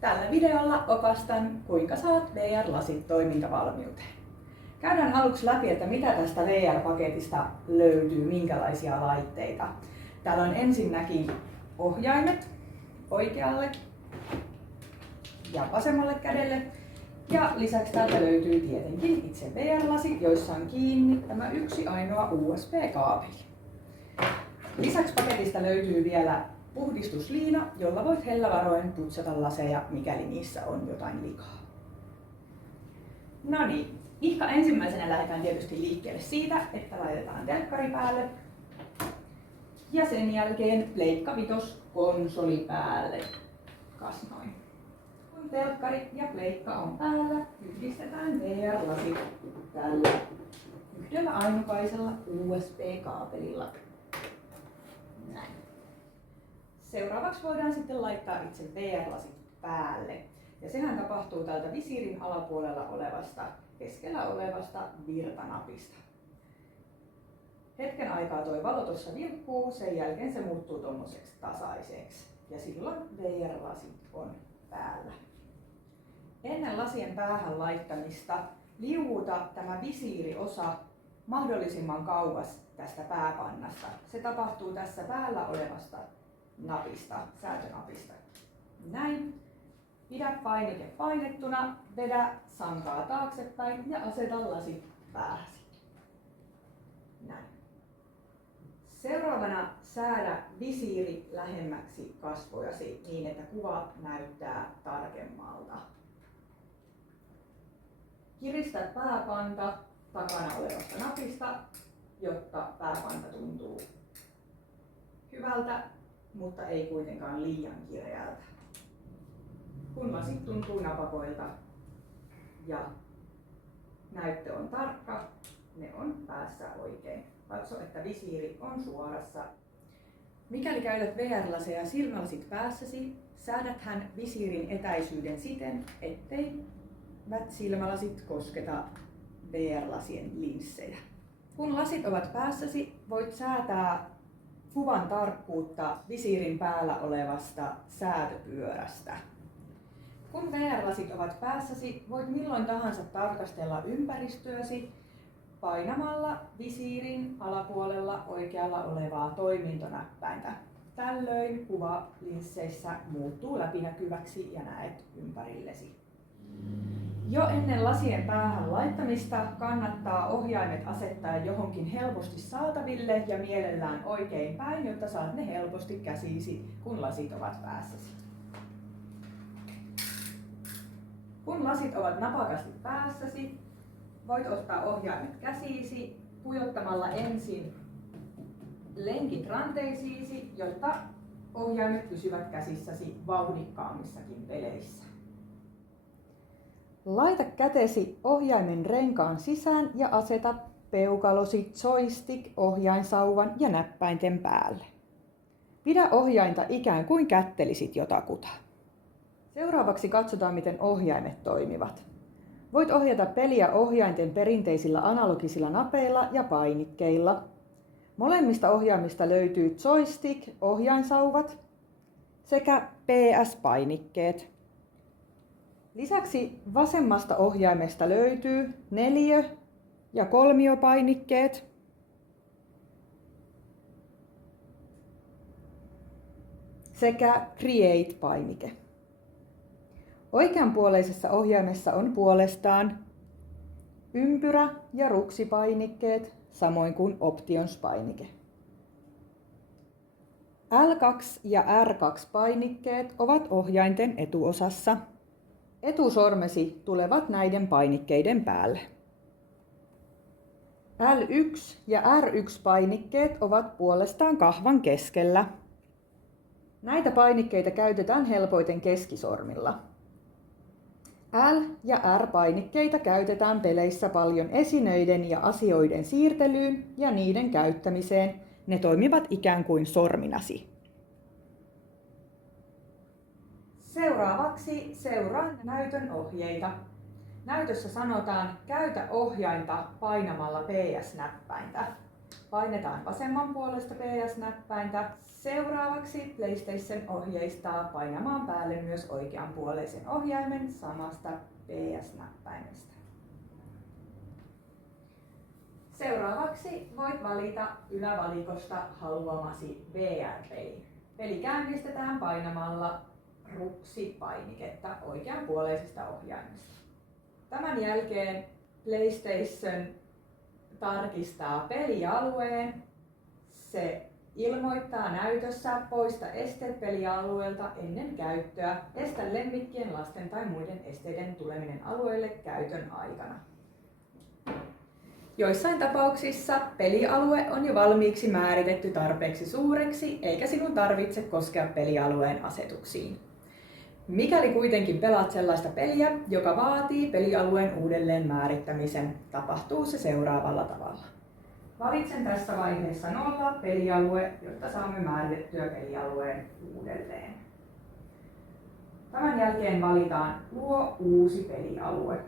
Tällä videolla opastan, kuinka saat VR-lasit toimintavalmiuteen. Käydään aluksi läpi, että mitä tästä VR-paketista löytyy, minkälaisia laitteita. Täällä on ensinnäkin ohjaimet oikealle ja vasemmalle kädelle. Ja lisäksi täältä löytyy tietenkin itse VR-lasi, joissa on kiinni tämä yksi ainoa USB-kaapeli. Lisäksi paketista löytyy vielä puhdistusliina, jolla voit hellävaroin putsata laseja, mikäli niissä on jotain likaa. No niin, ihan ensimmäisenä lähdetään tietysti liikkeelle siitä, että laitetaan telkkari päälle. Ja sen jälkeen Pleikka Vitos konsoli päälle. Kas noin. Kun telkkari ja pleikka on päällä, yhdistetään VR-lasi tällä yhdellä ainokaisella USB-kaapelilla. Näin. Seuraavaksi voidaan sitten laittaa itse VR-lasit päälle. Ja sehän tapahtuu täältä visiirin alapuolella olevasta, keskellä olevasta virtanapista. Hetken aikaa tuo valo tuossa vilkkuu, sen jälkeen se muuttuu tommoseksi tasaiseksi. Ja silloin VR-lasi on päällä. Ennen lasien päähän laittamista liuuta tämä visiiriosa mahdollisimman kauas tästä pääpannasta. Se tapahtuu tässä päällä olevasta napista, säätönapista. Näin. Pidä painike painettuna, vedä sankaa taaksepäin ja aseta lasit päähäsi. Näin. Seuraavana säädä visiiri lähemmäksi kasvojasi niin, että kuva näyttää tarkemmalta. Kiristä pääpanta takana olevasta napista, jotta pääpanta tuntuu hyvältä, mutta ei kuitenkaan liian kireältä. Kun lasit tuntuu napakoilta ja näyttö on tarkka, ne on päässä oikein. Katso, että visiiri on suorassa. Mikäli käytät VR-laseja silmälasit päässäsi, säädäthän visiirin etäisyyden siten, etteivät silmälasit kosketa VR-lasien linssejä. Kun lasit ovat päässäsi, voit säätää kuvan tarkkuutta visiirin päällä olevasta säätöpyörästä. Kun VR-lasit ovat päässäsi, voit milloin tahansa tarkastella ympäristöäsi painamalla visiirin alapuolella oikealla olevaa toimintonäppäintä. Tällöin kuva linsseissä muuttuu läpinäkyväksi ja näet ympärillesi. Jo ennen lasien päähän laittamista kannattaa ohjaimet asettaa johonkin helposti saataville ja mielellään oikein päin, jotta saat ne helposti käsiisi, kun lasit ovat päässäsi. Kun lasit ovat napakasti päässäsi, voit ottaa ohjaimet käsiisi pujottamalla ensin lenkit ranteisiisi, jotta ohjaimet pysyvät käsissäsi vauhdikkaammissakin peleissä. Laita kätesi ohjaimen renkaan sisään ja aseta peukalosi joystick ohjainsauvan ja näppäinten päälle. Pidä ohjainta ikään kuin kättelisit jotakuta. Seuraavaksi katsotaan, miten ohjaimet toimivat. Voit ohjata peliä ohjainten perinteisillä analogisilla napeilla ja painikkeilla. Molemmista ohjaimista löytyy joystick ohjainsauvat sekä PS-painikkeet. Lisäksi vasemmasta ohjaimesta löytyy neliö- ja kolmiopainikkeet sekä Create-painike. Oikeanpuoleisessa ohjaimessa on puolestaan ympyrä- ja ruksipainikkeet, samoin kuin Options-painike. L2 ja R2-painikkeet ovat ohjainten etuosassa. Etusormesi tulevat näiden painikkeiden päälle. L1 ja R1-painikkeet ovat puolestaan kahvan keskellä. Näitä painikkeita käytetään helpoiten keskisormilla. L- ja R-painikkeita käytetään peleissä paljon esineiden ja asioiden siirtelyyn ja niiden käyttämiseen. Ne toimivat ikään kuin sorminasi. Seuraavaksi seuraa näytön ohjeita. Näytössä sanotaan, käytä ohjainta painamalla PS-näppäintä. painetaan vasemman puolesta PS-näppäintä. Seuraavaksi PlayStation ohjeistaa painamaan päälle myös oikeanpuoleisen ohjaimen samasta PS-näppäimestä. Seuraavaksi voit valita ylävalikosta haluamasi VR-peli. Peli käynnistetään painamalla ruksi-painiketta oikeanpuoleisesta ohjaimesta. Tämän jälkeen PlayStation tarkistaa pelialueen. Se ilmoittaa näytössä poista esteet pelialueelta ennen käyttöä, estä lemmikkien, lasten tai muiden esteiden tuleminen alueelle käytön aikana. Joissain tapauksissa pelialue on jo valmiiksi määritetty tarpeeksi suureksi, eikä sinun tarvitse koskea pelialueen asetuksiin. Mikäli kuitenkin pelaat sellaista peliä, joka vaatii pelialueen uudelleen määrittämisen, tapahtuu se seuraavalla tavalla. Valitsen tässä vaiheessa 0 pelialue, jotta saamme määritettyä pelialueen uudelleen. Tämän jälkeen valitaan luo uusi pelialue.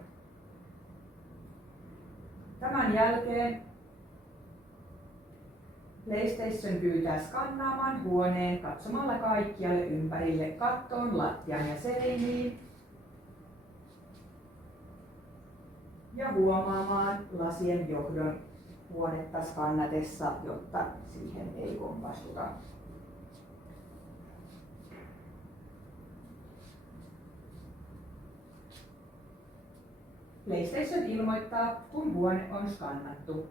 Tämän jälkeen PlayStation pyytää skannaamaan huoneen katsomalla kaikkialle ympärille, kattoon, lattiaan ja seiniin ja huomaamaan lasien johdon huonetta skannatessa, jotta siihen ei kompastuta. PlayStation ilmoittaa, kun huone on skannattu.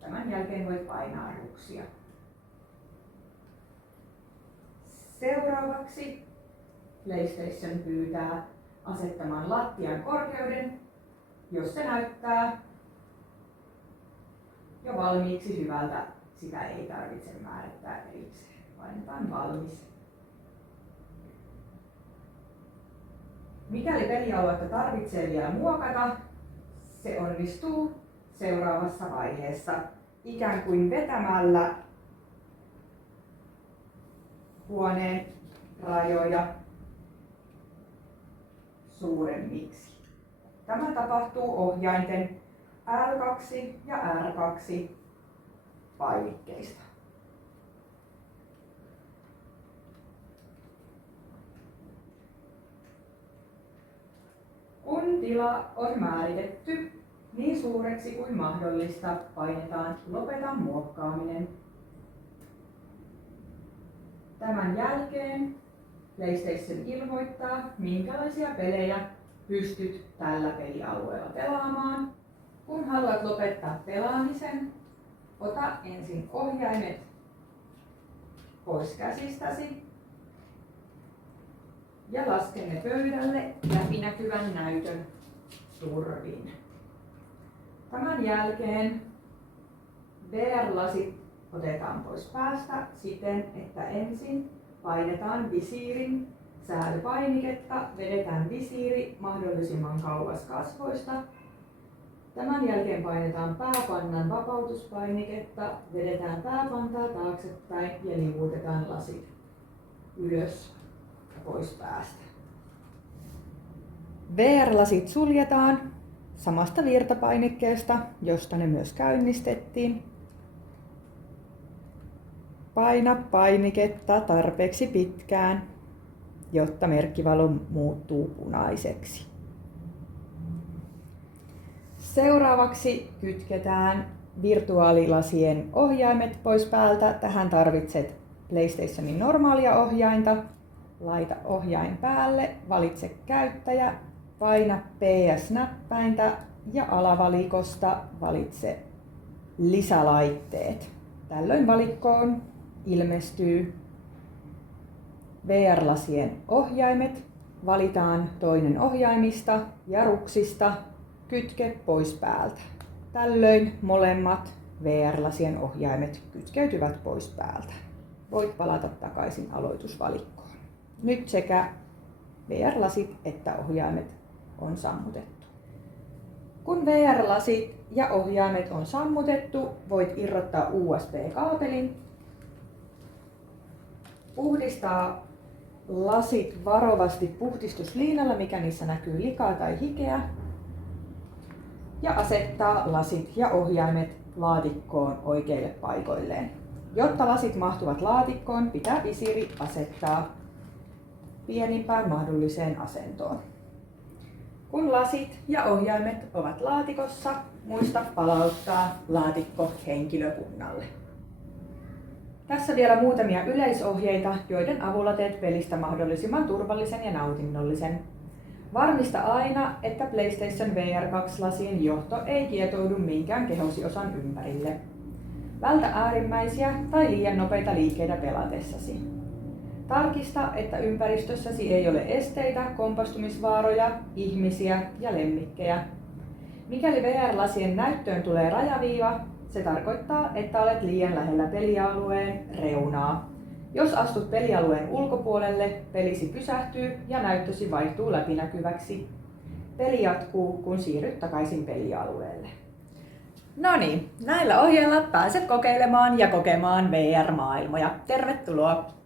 Tämän jälkeen voit painaa ruksia. Seuraavaksi PlayStation pyytää asettamaan lattian korkeuden, jos se näyttää jo valmiiksi hyvältä, sitä ei tarvitse määrittää erikseen. Painetaan valmis. Mikäli pelialuetta tarvitsee vielä muokata, se onnistuu seuraavassa vaiheessa ikään kuin vetämällä huoneen rajoja suuremmiksi. Tämä tapahtuu ohjainten L2 ja R2 painikkeista. Kun tila on määritetty niin suureksi kuin mahdollista, painetaan lopeta muokkaaminen. Tämän jälkeen PlayStation ilmoittaa, minkälaisia pelejä pystyt tällä pelialueella pelaamaan. Kun haluat lopettaa pelaamisen, ota ensin ohjaimet pois käsistäsi ja laske ne pöydälle läpinäkyvän näytön turvin. Tämän jälkeen VR-lasit otetaan pois päästä siten, että ensin painetaan visiirin säätöpainiketta, vedetään visiiri mahdollisimman kauas kasvoista. Tämän jälkeen painetaan pääpannan vapautuspainiketta, vedetään pääpantaa taaksepäin ja liuutetaan lasit ylös ja pois päästä. VR-lasit suljetaan samasta virtapainikkeesta, josta ne myös käynnistettiin. Paina painiketta tarpeeksi pitkään, jotta merkkivalo muuttuu punaiseksi. Seuraavaksi kytketään virtuaalilasien ohjaimet pois päältä. Tähän tarvitset PlayStationin normaalia ohjainta. Laita ohjain päälle, valitse käyttäjä, paina PS-näppäintä ja alavalikosta valitse lisälaitteet. Tällöin valikkoon ilmestyy VR-lasien ohjaimet. Valitaan toinen ohjaimista ja ruksista. Kytke pois päältä. Tällöin molemmat VR-lasien ohjaimet kytkeytyvät pois päältä. Voit palata takaisin aloitusvalikkoon. Nyt sekä VR-lasit että ohjaimet on sammutettu. Kun VR-lasit ja ohjaimet on sammutettu, voit irrottaa USB-kaapelin, puhdistaa lasit varovasti puhdistusliinalla, mikä niissä näkyy likaa tai hikeä, ja asettaa lasit ja ohjaimet laatikkoon oikeille paikoilleen. Jotta lasit mahtuvat laatikkoon, pitää visiiri asettaa pienimpään mahdolliseen asentoon. Kun lasit ja ohjaimet ovat laatikossa, muista palauttaa laatikko henkilökunnalle. Tässä vielä muutamia yleisohjeita, joiden avulla teet pelistä mahdollisimman turvallisen ja nautinnollisen. Varmista aina, että PlayStation VR 2-lasien johto ei kietoudu minkään kehosiosan ympärille. Vältä äärimmäisiä tai liian nopeita liikkeitä pelatessasi. Tarkista, että ympäristössäsi ei ole esteitä, kompastumisvaaroja, ihmisiä ja lemmikkejä. Mikäli VR-lasien näyttöön tulee rajaviiva, se tarkoittaa, että olet liian lähellä pelialueen reunaa. Jos astut pelialueen ulkopuolelle, pelisi pysähtyy ja näyttösi vaihtuu läpinäkyväksi. Peli jatkuu, kun siirryt takaisin pelialueelle. No niin, näillä ohjeilla pääset kokeilemaan ja kokemaan VR-maailmoja. Tervetuloa!